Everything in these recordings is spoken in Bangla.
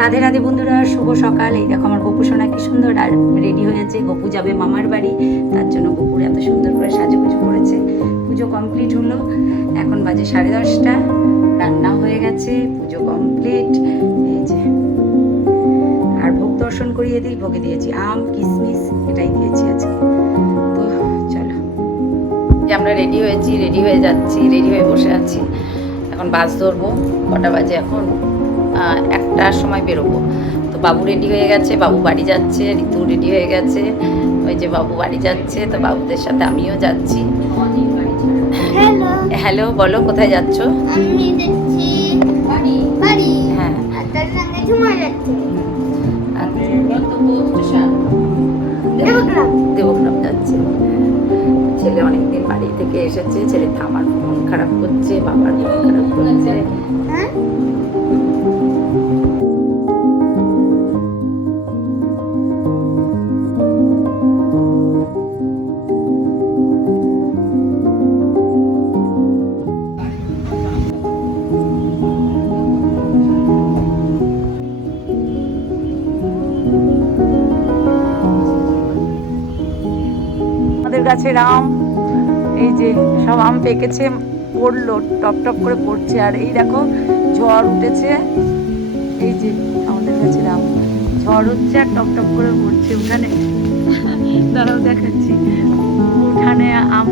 রাধে রাধে বন্ধুরা, শুভ সকাল। এই দেখো আমার গপু সোনা কি সুন্দর রেডি হয়েছে। গপু যাবে মামার বাড়ি, তার জন্য গপুর এত সুন্দর করে সাজুগুজু করেছে। পুজো কমপ্লিট হলো, এখন বাজে 10:30। রান্না হয়ে গেছে, পুজো কমপ্লিট। এই যে আর ভোগ দর্শন করিয়ে দিই। ভোগে দিয়েছি আম, কিশমিশ, এটাই দিয়েছি আজকে। তো চলো, আমরা রেডি হয়েছি, রেডি হয়ে যাচ্ছি, রেডি হয়ে বসে আছি। এখন বাস ধরবো। কটা বাজে এখন? 1টার সময় বেরোবো। তো বাবু রেডি হয়ে গেছে, বাবু বাড়ি যাচ্ছে। ঋতু রেডি হয়ে গেছে, ওই যে বাবু বাড়ি যাচ্ছে। তো বাবুদের সাথে আমিও যাচ্ছি। হ্যালো, হ্যালো, বলো কোথায় যাচ্ছ? আমি যাচ্ছি বাড়ি। হ্যাঁ, আর তার সঙ্গে ঝুমা যাচ্ছে দেবগ্রাম যাচ্ছে। ছেলে অনেকদিন বাড়ি থেকে এসেছে। ছেলে আমার মন খারাপ করছে, বাবার মন খারাপ করছে। হ্যাঁ। আমাদের গাছের আম, এই যে সব আম পেকেছে, পড়লো, টপ টপ করে পড়ছে। আর এই দেখো ঝড় উঠেছে, এই যে আমাদের গাছের আম ঝড় হচ্ছে আর টপ টপ করে পড়ছে। উঠানে দাঁড়াও দেখাচ্ছি, উঠানে আম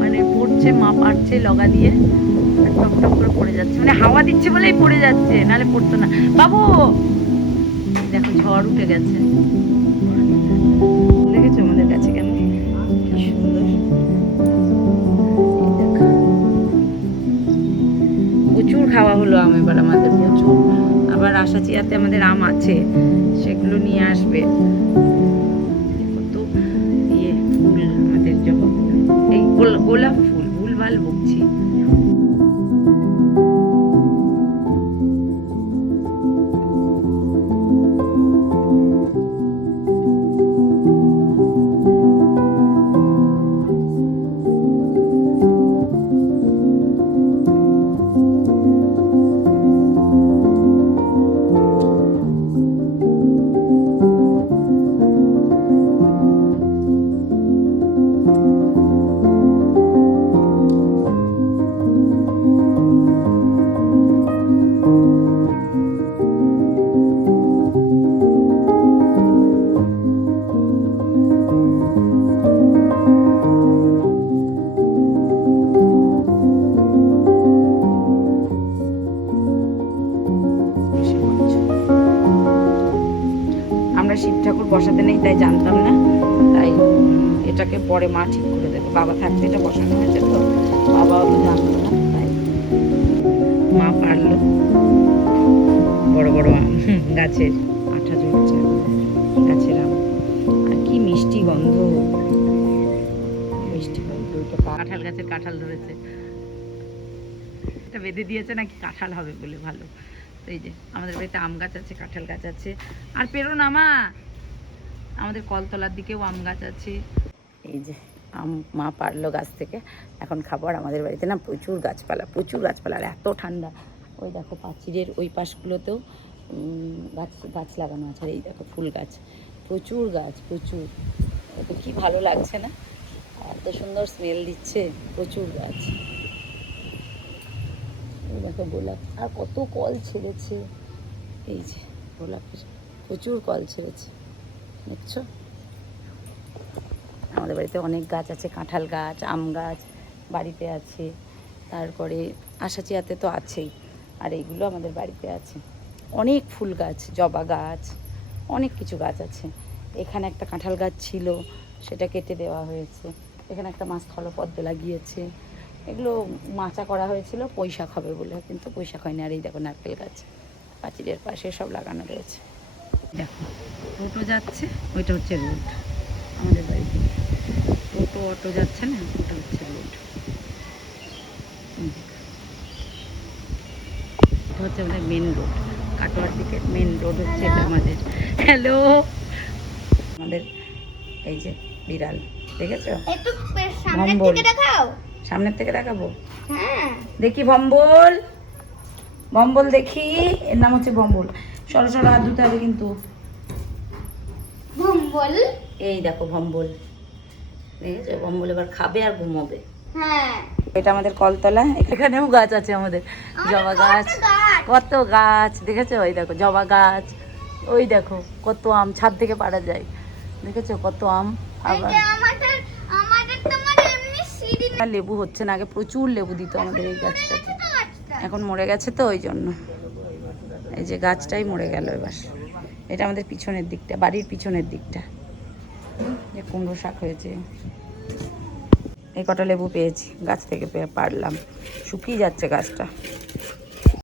মানে পড়ছে, মা পাড়ছে লগা দিয়ে, আর টপ টপ করে পড়ে যাচ্ছে। মানে হাওয়া দিচ্ছে বলেই পড়ে যাচ্ছে, নাহলে পড়তো না। বাবু দেখো ঝড় উঠে গেছে। দেখেছো আমাদের কাছে কেমন কি সুন্দর। এই দেখো, প্রচুর খাওয়া হলো আম এবার আমাদের, প্রচুর। আবার আশাচিয়াতে আমাদের আম আছে, সেগুলো নিয়ে আসবে। কত ইয়ে ফুল আমাদের, জবা ফুল, এই গোলাপ ফুল, ভুলভাল বকছি। শিব ঠাকুর বসাতে নেই, তাই জানতাম না। তাই এটাকে পরে মা ঠিক করে দেবে। বাবা থাকতে এটা বসানো হয়েছে, তো বাবাও তো জানতো না, তাই মা পারলো। বড় বড় আম গাছের, আঠা ঝরছে গাছের আম। আর কি মিষ্টি গন্ধ, মিষ্টি গন্ধ। কাঁঠাল গাছের কাঁঠাল ধরেছে, এটা বেঁধে দিয়েছে নাকি কাঁঠাল হবে বলে, ভালো। এই যে আমাদের বাড়িতে আম গাছ আছে, কাঁঠাল গাছ আছে। আর পেরো না মা, আমাদের কলতলার দিকেও আম গাছ আছে। এই যে আম মা পারলো গাছ থেকে, এখন খাবো। আর আমাদের বাড়িতে না প্রচুর গাছপালা, প্রচুর গাছপালা, আর এত ঠান্ডা। ওই দেখো পাঁচিলের ওই পাশগুলোতেও গাছ গাছ লাগানো আছে। আর এই দেখো ফুল গাছ, প্রচুর গাছ, প্রচুর। তো কি ভালো লাগছে না? এত সুন্দর স্মেল দিচ্ছে, প্রচুর গাছ। এই দেখো গোলাপ, আর কত কল ছেড়েছে। এই যে গোলাপের প্রচুর কল ছেড়েছে, দেখছো? আমাদের বাড়িতে অনেক গাছ আছে, কাঁঠাল গাছ, আম গাছ বাড়িতে আছে। তারপরে আশাচিয়াতে তো আছেই, আর এইগুলো আমাদের বাড়িতে আছে। অনেক ফুল গাছ, জবা গাছ, অনেক কিছু গাছ আছে। এখানে একটা কাঁঠাল গাছ ছিল, সেটা কেটে দেওয়া হয়েছে। এখানে একটা মাছ স্থলপদ্ম লাগিয়েছে। এগুলো মাচা করা হয়েছিল পুঁইশাক হবে বলে, কিন্তু পুঁইশাক হয়নি। আর এই দেখো নারকেল গাছ পাঁচিলের পাশে সব লাগানো রয়েছে। দেখো টোটো যাচ্ছে, ওইটা হচ্ছে রোড আমাদের বাড়ি থেকে। টোটো অটো যাচ্ছে না, ওটা হচ্ছে রোড। এটা হচ্ছে আমাদের মেন রোড, কাটোয়ার দিকে মেন রোড হচ্ছে এটা আমাদের। হ্যালো, আমাদের এই যে বিড়াল, দেখেছো? একটু সামনের থেকে দেখাও। সামনের থেকে দেখাবো? হ্যাঁ, দেখি ভম্বল, ভম্বল দেখি। এর নাম হচ্ছে ভম্বল। সরো সরো, হাত ধুতে হবে কিন্তু। ভম্বল। এই দেখো ভম্বল, দেখেছো ভম্বল এবার খাবে আর ঘুমোবে। হ্যাঁ। এটা আমাদের কলতলা, এখানেও গাছ আছে আমাদের, জবা গাছ, কত গাছ দেখেছো? ওই দেখো জবা গাছ, ওই দেখো কত আম, ছাদ থেকে পাড়া যায়, দেখেছো কত আম। আবার আমাদের তো মানে এমনি সিঁড়ি আর লেবু হচ্ছে না, আগে প্রচুর লেবু দিত আমাদের এই গাছটাতে, গাছটা। এখন মরে গেছে তো ওই জন্য, এই যে গাছটাই মরে গেল এবার। এটা আমাদের পিছনের দিকটা, বাড়ির পিছনের দিকটা, যে কুমড়ো শাক হয়েছে। এই কটা লেবু পেয়েছি গাছ থেকে, পারলাম, শুকিয়ে যাচ্ছে গাছটা।